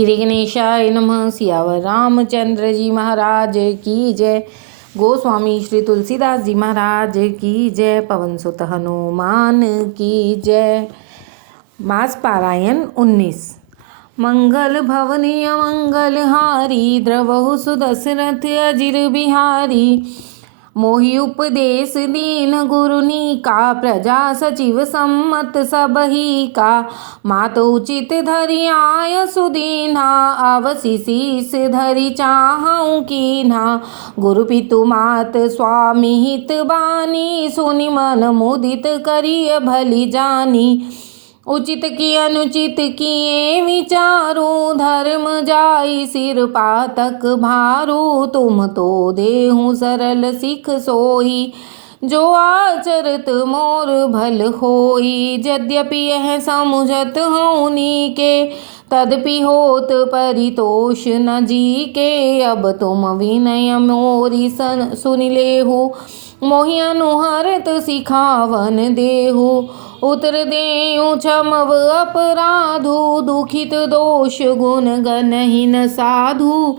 श्री गणेशाय नमः। सियावर रामचंद्र जी महाराज की जय। गोस्वामी श्री तुलसीदास जी महाराज की जय। पवन सुत हनुमान की जय। मास पारायण 19। मंगल भवनीय मंगल हारी, द्रवहु सुदशरथ अजिर बिहारी। मोहि उपदेश दीन गुरुनी का, प्रजा सचिव सम्मत सबही का। मात उचित धरि आय सुदीन्हा, आवसी शीस धरि चाहऊँ कीन्हा। गुरु पितु मात स्वामी हित बानी, सुनि मन मुदित करिय भली जानी। उचित की अनुचित किए विचारू, धर्म जाई सिर पातक भारू। तुम तो देहु सरल सिख सोई, जो आचरत मोर भल होई। यद्यपि यह समुझत हूँ नीके, तदपि होत परितोष न जी के। अब तुम विनय मोरी सुन लेहु, मोहि अनुहरत सिखावन देहु। उतर देऊँ क्षमव अपराधु, दुखित दोष गुण गनहिन साधु।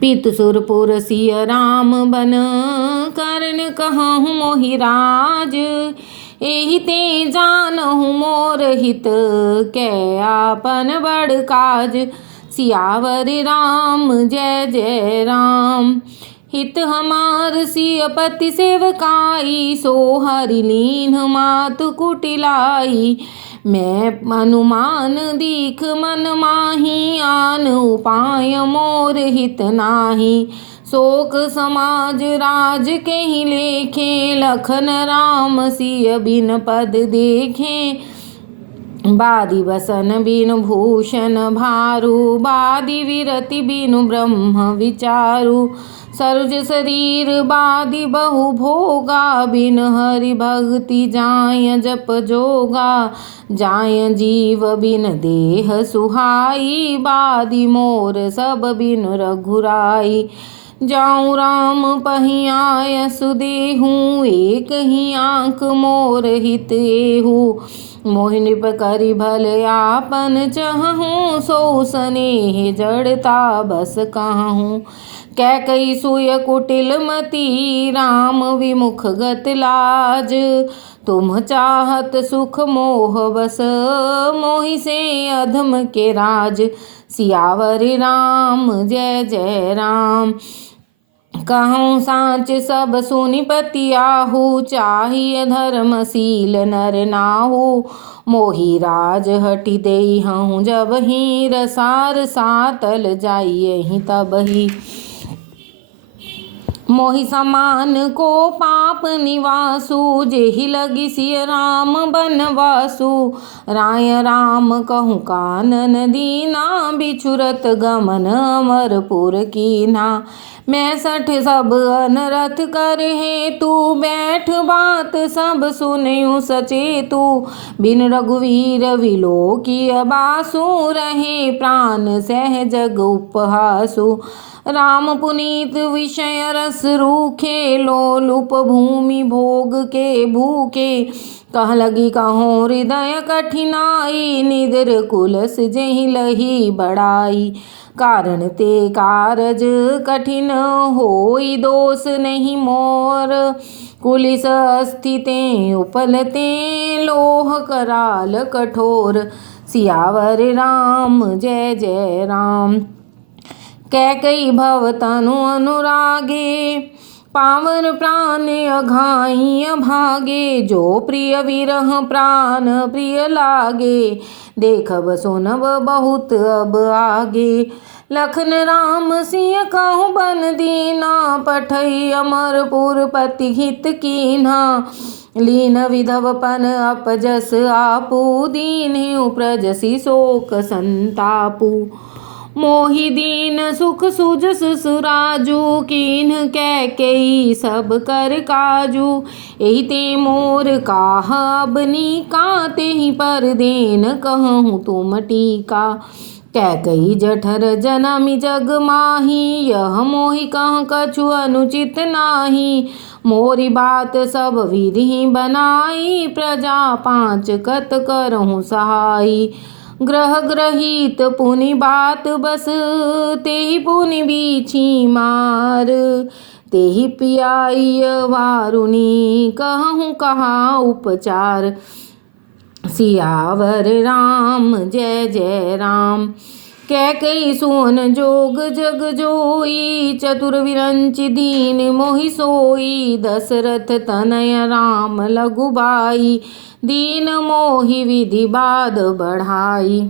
पित सुरपुर सिय राम बन, करण कहूँ मोहि राज। एहि ते जानहु मोर हित, कै आपन बड़ काज। सियावर राम जय जय राम। हित हमार सिय पति सेवकाई, सो हरि लीन मातु कुटिलाई। मैं अनुमान दीख मन माही, आन उपाय मोर हित नाही। शोक समाज राज के ही लेखे, लखन राम सिय बिन पद देखे। बादी बसन बिनु भूषण भारू, बादी विरति बिनु ब्रह्म विचारू। सरोज शरीर बादी बहु भोगा, बिन हरि भक्ति जाय जप जोगा। जाय जीव बिन देह सुहाई, बादी मोर सब बिन रघुराई। जाऊँ राम पहियाय सुदेहूँ, एक ही आँख मोर हित एहू। मोहि नृप करि भल आपन चहूँ, सो स्नेह जड़ता बस कहूँ। कैकई सुय कुटिल मति, राम विमुख गत लाज। तुम चाहत सुख मोह बस, मोहि से अधम के राज। सियावर राम जय जय राम। कहूँ साँच सब सुनि पति आहू, चाहिए धर्मशील नर नाहू। मोहि राज हटि देहऊँ जब ही, रसार सातल जाइयहि तबहि। मोहि समान को पाप निवासु, जेहि लगी सिय राम बनवासु। राय राम कहूँ कानन दीना, बिछुरत गमन अमरपुर कीन्हा। मैं सठ सब अनरथ कर हेतु, बैठ बात सब सुनयूँ सचेतु। बिन रघुवीर विलोकिय बासु, रहे प्राण सहजग उपहासु। राम पुनीत विषय रस रूखे, लोलुप भूमि भोग के भूखे। कह लगी कहूँ हृदय कठिनाई, निदर कुलस जेहि लही बड़ाई। कारण ते कारज कठिन होई, दोष नहीं मोर। कुलिस अस्थितें उपलते, लोह कराल कठोर। सियावर राम जय जय राम। कैकई भव तनु अनुरागे, पावन प्राण अघाई भागे। जो प्रिय विरह प्राण प्रिय लागे, देखब सुनब बहुत अब आगे। लखन राम सिय कहूँ बन दीना, पठई अमरपुर पति हित कीन्हा। लीन विधवपन अपजस आपू, दीन्हु प्रजसि शोक संतापू। मोहि दीन सुख सुजस सुराजू, कीन्ह कैकेयी सब कर काजू। एहि ते मोर काह अब नीका, तेहि पर देन कहूँ तुम टीका। कैकई जठर जनमि जग माही, यह मोहि कह कछु अनुचित नाही। मोरी बात सब विधि बनाई, प्रजा पाँच कत करहूँ सहाई। ग्रह ग्रहित पुनि बात बस, तेहि पुनि बीछी मार। तेहि पियाई वारुणी, कहूँ कहा उपचार। सियावर राम जय जय राम। कैकेयी सुवन जोग जग जोई, चतुर विरंचि दीन मोहि सोई। दशरथ तनय राम लघुबाई, दीन मोहि विधि बाध बढ़ाई।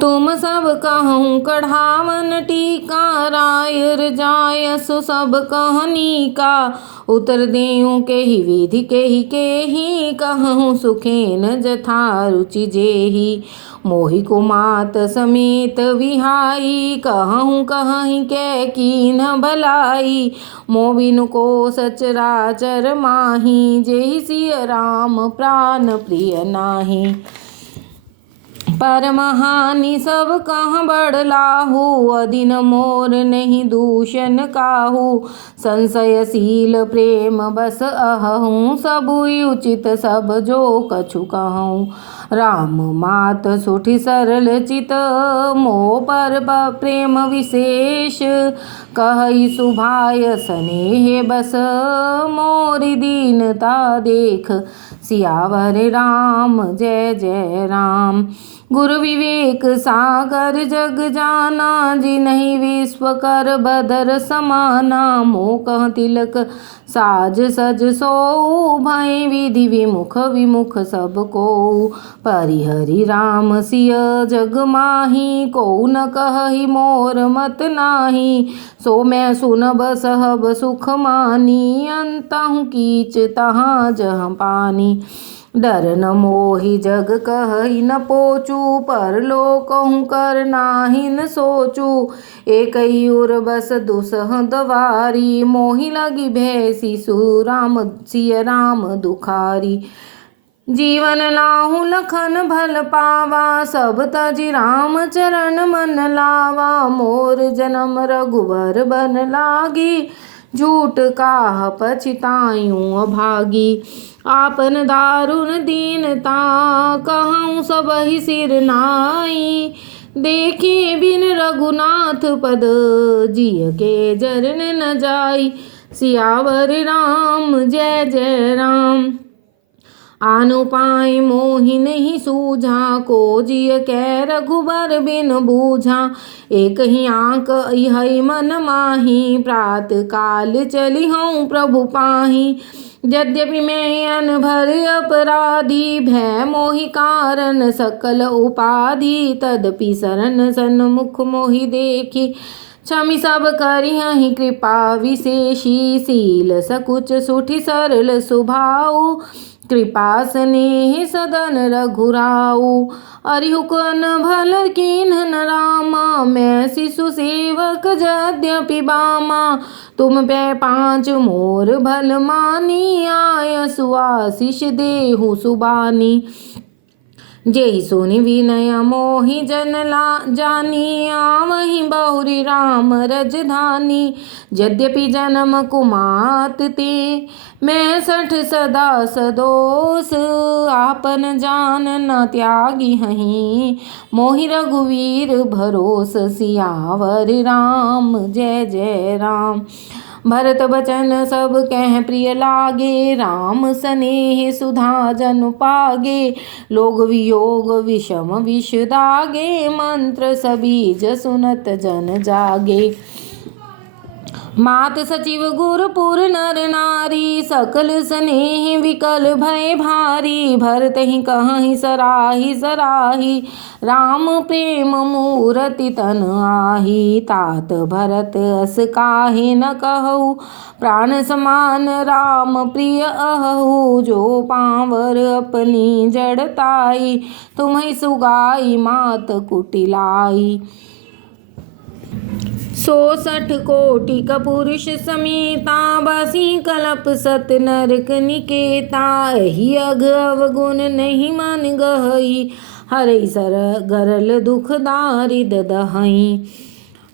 तुम सब कहूँ कढ़ावन टीका, राय रजाय सो सब कहनी का। उत्तर देऊँ केहि विधि केहि, कहूँ सुखेन जथा रुचि जेहि। मोहि कुमात समेत विहाई, कहूँ कहीं कैकी न भलाई। मो बिनु को सचराचर माही, जेहि सिय राम प्राण प्रिय नाही। परमहानि सब कहाँ बड़लाहु, अधीन मोर नहीं दूषण काहू। संशयशील प्रेम बस अहूँ, सबुई उचित सब जो कछु कहूँ। राम मात सुठि सरल चित, मोह पर प्रेम विशेष। कहई सुभाय स्नेह बस, मोरि दीनता देख। सियावर राम जय जय राम। गुरु विवेक सागर जग जाना, जिन्हि विश्व कर बदर समाना। मोह तिलक साज सज सोऊ, भय विधि विमुख विमुख सब कोऊ। परिहरि राम सिय जग माही, कोऊ न कहहि मोर मत नाही। सो मैं सुनब सहब सुख मानी, अंतहु कीच तहाँ जहाँ पानी। डर न मोहि जग कहहि न पोचू, परलोकहु कर नाहि न सोचू। एकई उर बस दुसह दवारी, मोहि लगी भय सिय राम दुखारी। जीवन लाहु लखन भल पावा, सब तजि राम चरण मन लावा। मोर जन्म रघुबर बन लागी, झूठ काह पछितायूं अभागी। आपन दारुण दीनता, कहूँ सबहि सिर नाई। देखी बिन रघुनाथ पद, जिय के जरन न जाई। सियावर राम जय जय राम। आनु पाए मोहि नहीं सूझा, को जिय कै रघुबर बिन बूझा। एक ही आँक इहै मन माही, प्रात काल चली हूँ प्रभु पाही। यद्यपि मैं अनभर अपराधी, भय मोहि कारण सकल उपाधि। तदपि शरण सन्मुख मोहि देखी, क्षमि सब करिहहि कृपा विशेषी। शील सकुच सुठि सरल स्वभाव, कृपा स्नेह सदन रघुराऊ। अरिहुक भल कीन्ह न रामा, मैं शिशु सेवक यद्यपि बामा। तुम पे पाँच मोर भल मानी, आय सुआशीष देहु सुबानी। जेहि सुनि विनय मोहि जानी, आवहि बहुरी राम रजधानी। यद्यपि जन्म कुमात ते, मैं सठ सदा सदोष। आपन जान न त्यागी हहीं, मोहि रघुवीर भरोस। सियावर राम जय जय राम। भरत बचन सब कह प्रिय लागे, राम स्नेह सुधा जन पागे। लोग वियोग विषम विष दागे, मंत्र सबीज सुनत जन जागे। मात सचिव गुरपुर नर नारी, सकल स्नेह विकल भय भारी। भरत ही कहहि सराही सराही, राम प्रेम मूरति तन आही। तात भरत अस काहे न कहु, प्राण समान राम प्रिय अहु। जो पावर अपनी जड़ताई, तुम्हें सुगाई मात कुटिलाई। 66 कोटि कपुरुष समेता, बसी कलप सत नरक निकेता। एहि अघ अवगुण नहीं मन गहई, हरई सर गरल दुख दारिद दहई।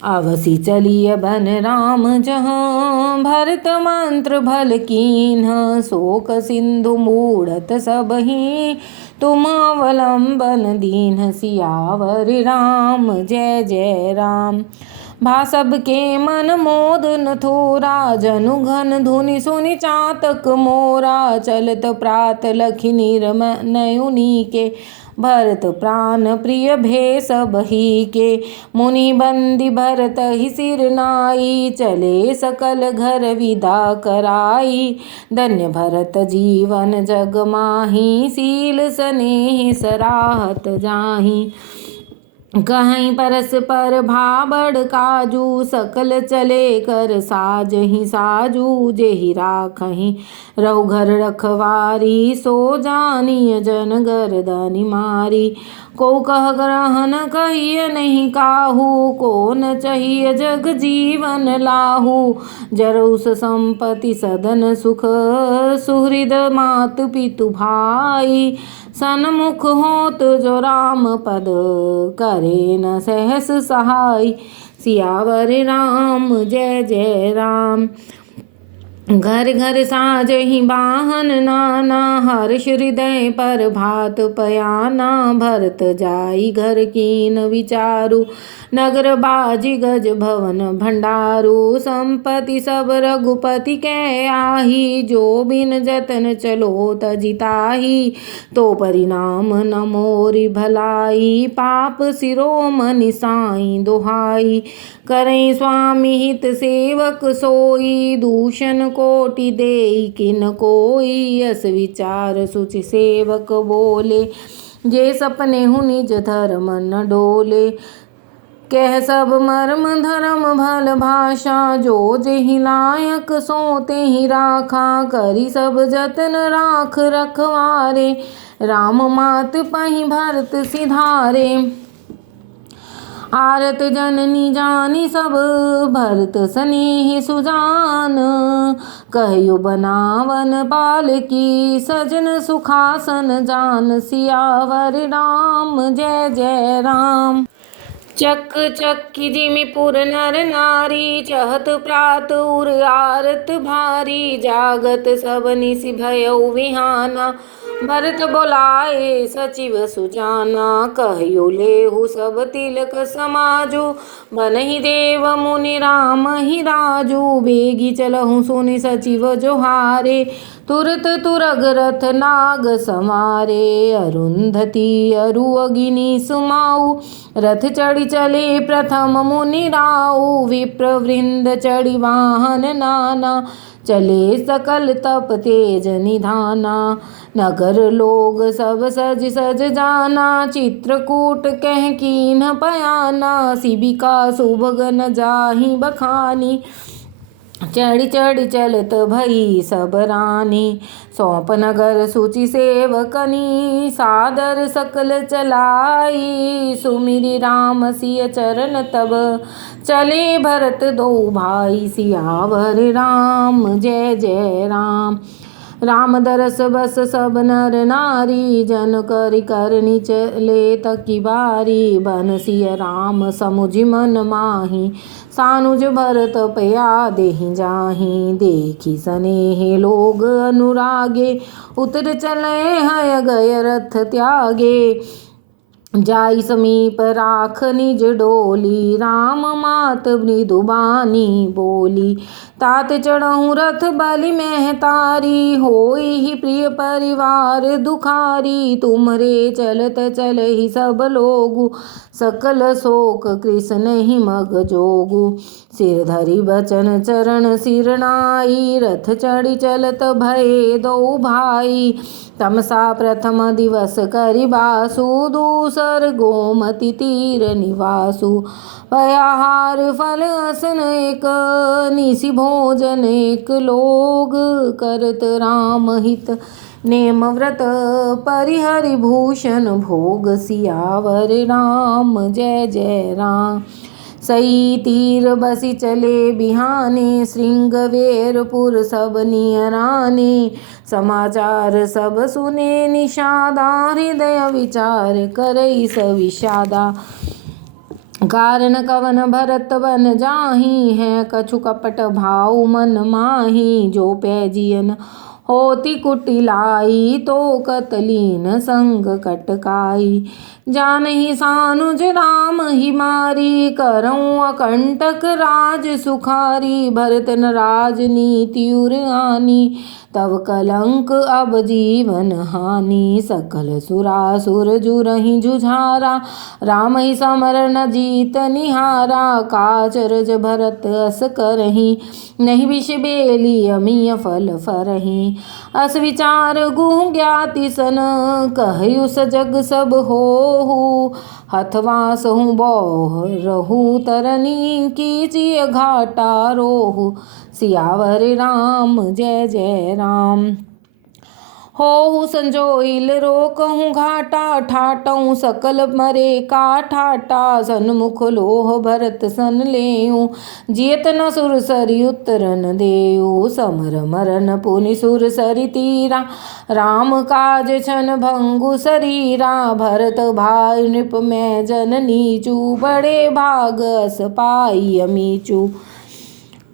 अवसि चलिय बन राम जहाँ, भरत मंत्र भल कीन्ह। शोक सिंधु मूढ़त सबहि, तुम अवलंबन दीन सियावर राम जय जय राम। भा सबके मन मोद न थोरा, जनु घन धुनि सुनि चातक मोरा। चलत प्रात लखि नयुनी के, भरत प्राण प्रिय भे सब ही के। मुनि बंदी भरत ही सिर नाई, चले सकल घर विदा कराई। धन्य भरत जीवन जग माही, शील स्नेह सराहत जाही। कहीं परस पर भाबड़ काजू, सकल चले कर साज ही साजू। जेहि राखहीं रहु घर रखवारी, सो जानिय जन गर्दनि मारी। को कह ग्रहण कहिय नहीं काहू, को न चाहिए जग जीवन लाहू। जरउस संपत्ति सदन सुख, सुहृद मात पितु भाई। सन्मुख होत जो राम पद, करे न सहस सहाय। सियावर राम जय जय राम। घर घर साजहि बाहन नाना, हर्ष हृदय पर भात पयाना। भरत जाई घर कीन विचारु, नगर बाजी गज भवन भंडारू। संपत्ति सब रघुपति कै आही, जो बिन जतन चलो तजिताही। तो परिणाम न मोरी भलाई, पाप शिरोमणि साई दुहाई। करें स्वामी हित सेवक सोई, दूषण कोटि देई किन कोई। अस विचार सुचि सेवक बोले, जे सपने हूँ निज धर्म न डोले। कह सब मर्म धर्म भल भाषा, जो जेहि लायक सो तेहि राखा। करी सब जतन राख रखवारे, राम मात पहि भरत सिधारे। आरत जननी जानी सब, भरत स्नेह सुजान। कहियो बनावन पालकी, सजन सुखासन जान। सियावर राम जय जय राम। चक चक्की जिमि पुर नर नारी, चहत प्रात उर आरत भारी। जागत सब निसि भयउ विहाना, भरत बोलाए सचिव सुजाना। कहियो लेहु सब तिलक समाजु, बनहि देव मुनि राम ही राजू। बेगी चलहु सुनि सचिव जोहारे, तुरत तुरग रथ नाग समारे। अरुंधति अरु अगिनि सुमाऊ, रथ चढ़ी चले प्रथम मुनि राऊ। विप्र वृंद चढ़ी वाहन नाना, चले सकल तप तेज निधाना। नगर लोग सब सज सज जाना, चित्रकूट कह कीन्ह पयाना। शिबिका सुभगन जाहि बखानी, चढ़ी चढ़ी चलत भई सब रानी। सौंप नगर सुचि सेवकनी, सादर सकल चलाई। सुमिरि राम सिय चरण तब, चले भरत दो भाई। सियावर राम जय जय राम। राम दरस बस सब नर नारी, जन करि करनी चले तकी बारी। बन सिय राम समुझि मन माही, सानुज भरत पया देहि जाहि। देखी स्नेह लोग अनुरागे, उतर चले हय गय रथ त्यागे। जाई समीप राख निज डोली, राम मात मृदुबानी बोली। तात चढ़हु रथ बलि महतारी, होई ही प्रिय परिवार दुखारी। तुमरे चलत चलहि सब लोगु, सकल शोक कृष्ण ही मग जोगु। सिर धरि बचन चरण सिर नाई, रथ चढ़ी चलत भये दो भाई। तमसा प्रथम दिवस करि बासु, दूसर गोमति तीर निवासु। पयाहार फल असन एक, निसि भोजन एक लोग। करत राम हित नेम व्रत, परिहरि भूषण भोग। सियावर राम जय जय राम। सई तीर बसि चले बिहाने, श्रृंगवेरपुर सब नियराने। समाचार सब सुने निषादा, हृदय विचार करई सविषादा। कारण कवन भरत बन जाहि, है कछु कपट भाव मन माही। जो पैजियन होती कुटिलाई तो कतलीन संग कटकाई। जानहि सानुज राम ही मारी करऊँ अकंटक राज सुखारी। भरत न राजनीति उर आनी तब कलंक अब जीवन हानि। सकल सुरासुर जुरहि जुझारा राम ही समर न जीत निहारा। काचरज भरत अस करहि नहीं विष बेली अमीय फल फरहि। अस विचार गुह ज्ञाति सन कहयु सजग सब होहु। हथवासहु बौह रहु तरनी कीजिए घाटा रोहु। सियावर राम जय जय राम। होहु संजोइल रोकहु घाटा ठाटहु सकल मरे का ठाटा। सन्मुख लोह भरत सन लेऊ जियत न सुर सरि उत्तरन देऊ। समर मरन पुनि सुर सरि तीरा राम काज छन भंगु शरीरा। भरत भाई नृप मैं जन नीचू बड़े भाग अस पाई अमीचू।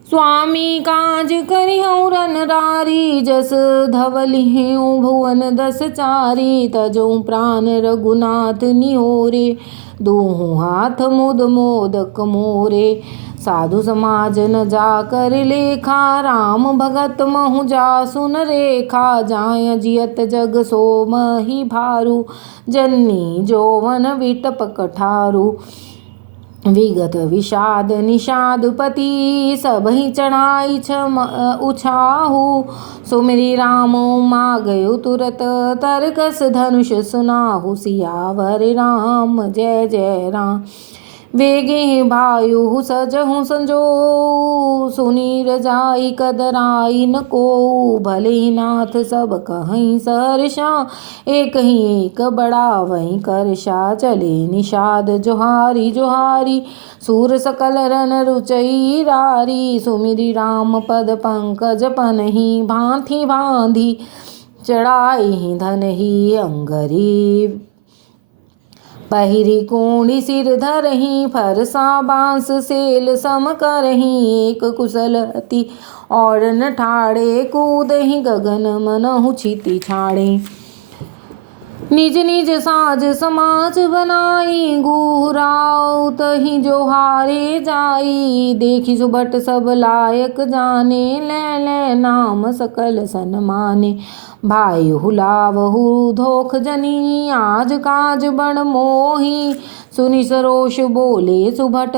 स्वामी काज करिहउँ रन रारी जस धवलिहउँ भुवन दस चारी। तजउँ प्राण रघुनाथ निहोरे दूहु हाथ मुद मोदक मोरे। साधु समाज न जाकर लेखा राम भगत महु जासु न रेखा। जाय जियत जग सोमहि भारू जननी जोवन विटप कठारू। विगत विषाद निषाद पति सबहि चढ़ाई उछाहु। सुमिरि राम मागयु तुरत तरकस धनुष सुनाहु। सियावर राम जय जय राम। वेगे भायु सजहु संजो सुनी रजाई कदराई न को। भले नाथ सब कहीं सहर्षा एक ही एक बड़ा वहीं करशा। चले निषाद जोहारी जोहारी सूर सकल रन रुचई रारी। सुमिरि राम पद पंकज पनहि भांति बांधी चढ़ाई धनहि अंगरी। पहिरी कोणि सिर धरहि फरसा बांस सेल सम करहि। एक कुशल अति और न ठाड़े कूदहि गगन मनहु छिति छाड़े। निज निज साज समाज बनाई गुहराउ तहि जोहारे जाई। देखि सुबट सब लायक जाने ले ले नाम सकल सन्माने। भाई हुलावहु धोख जनी आज काज बड़ मोही। सुनि सरोष बोले सुभट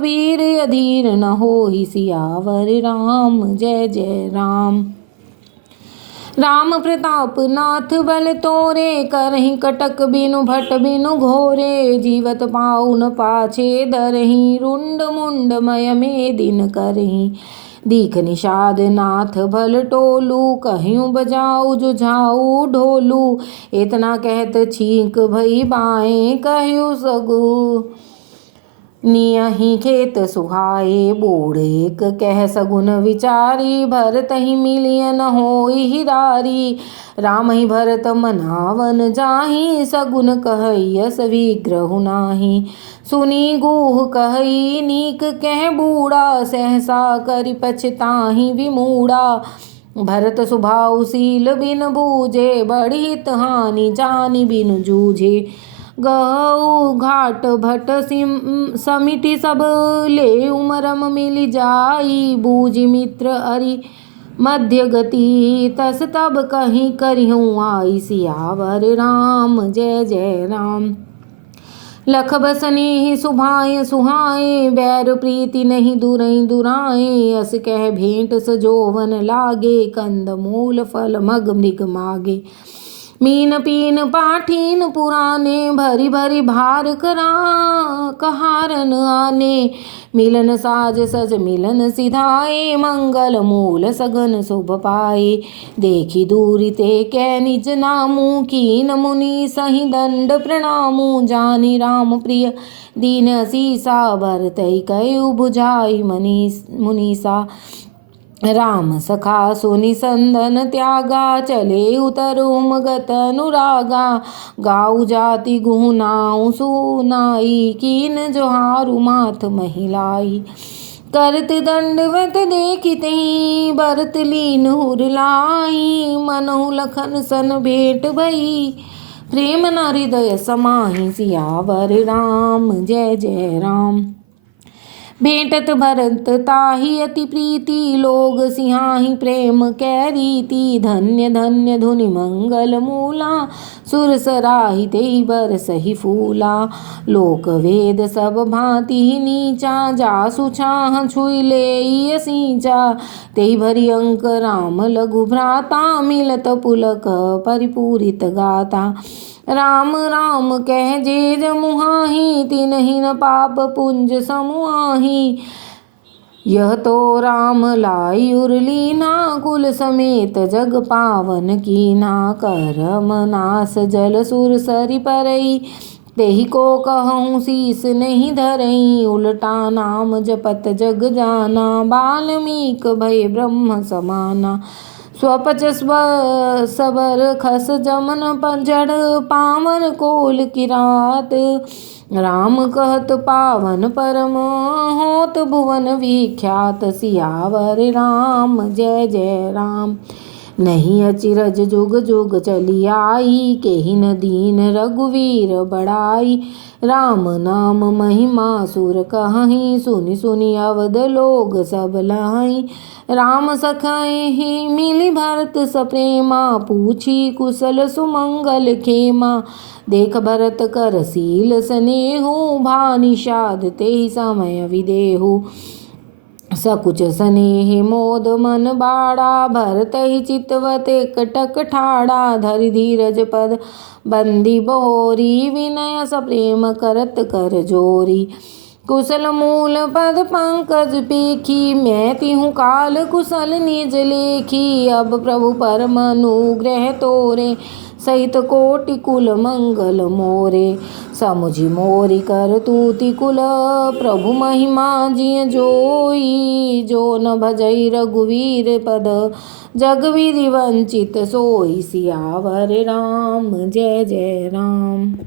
वीर अधीर न होहि। सियावर राम जय जय राम। राम प्रताप नाथ बल तोरे करहि कटक बिनु भट बिनु घोरे। जीवत पाउ न पाछे धरहि रुंड मुंड मय में दिन करहि। दीख निषाद नाथ भल टोलू कहियूँ बजाऊ जुझाऊ ढोलू। इतना कहत छींक भई बाएं कहियूँ सगु नियहि खेत सुहाए। बूढ़ एक कह सगुन विचारी भरत ही मिलियन होई हिरारी। राम ही भरत मनावन जाहि सगुन कहयस विग्रह नाही। सुनी गुह कहई नीक कह बूढ़ा सहसा करि पछताहि विमूढ़ा। भरत सुभाउ सील बिन बूझे बड़ी हित हानि जानि बिनु जूझे। गऊ घाट भट समिति सब ले उमरम मिल जाई। बूझि मित्र अरि मध्य गति तस तब कहीं करिहूँ आई। सियावर राम जय जय राम। लख बसने सुभाए सुहाए बैर प्रीति नहीं दुरई दुराए। अस कह भेंट सजोवन लागे कंद मूल फल मग मृग मागे। मीन पीन पाठीन पुराने भरी भरी भार करा कहारन आने। मिलन साज सज मिलन सिधाए मंगल मूल सगन शुभ पाए। देखी दूरी ते कै निज नामू कीन मुनि सही दंड प्रणामू। जानी राम प्रिय दीन असीसा भरतई कयु बुझाई मुनीसा। राम सखा सुनि संदन त्यागा चले उतरुम गत अनुरागा। गाऊ जाति गुहनाऊ सुनाई कीन जोहारु माथ महिलाई। करत दंडवत देखितहि बरत लीन हुरलाई। मनहु लखन सन भेंट भई प्रेम न हृदय समाहि। सियावर राम जय जय राम। भेंटत भरत ताहि अति प्रीति लोग सिंहाहि प्रेम कै रीति। धन्य धन्य धुनि मंगल मूला सुर सराहि तेहि बरसहि फूला। लोक वेद सब भांति नीचा जासु छाह छुई लेई सींचा। तेहि भरी अंक राम लघु भ्राता मिलत पुलक परिपूरित गाता। राम राम कह जेज मुहाहि तिन्हि न पाप पुंज समुआहि। यह तो राम लाई उरलीना कुल समेत जग पावन कीना। करम नास जल सुर सरि परई तेहि को कहूँ शीस नहीं धरई। उलटा नाम जपत जग जाना बाल्मीक भय ब्रह्म समाना। स्वपच सबर खस जमन जड़ पावन कोल किरात। राम कहत पावन परम होत भुवन विख्यात। सियावर राम जय जय राम। नहीं अचिरज जुग जुग चली आई केहि न दीन रघुवीर बड़ाई। राम नाम महिमा सुर कहहि सुनि सुनि अवध लोग सब लहई। राम सखहि मिली भरत सप्रेमा पूछी कुशल सुमंगल खेमा। देख भरत कर सील स्नेहु भा निषाद तेहि समय विदेहु। सकुच स्नेह मोद मन बाड़ा भरतहि चितवत एकटक ठाड़ा। धरि धीरज पद बंदी बहोरी विनय सप्रेम करत कर जोरी। कुशल मूल पद पंकज पेखी मैं तिहु काल कुशल निज लेखी। अब प्रभु परम अनुग्रह तोरे सहित कोटि कुल मंगल मोरे। समुझि मोरि कर तूति कुल प्रभु महिमा जिय जोई। जो न भजई रघुवीर पद जग विधि वंचित सोई। सियावर राम जय जय राम।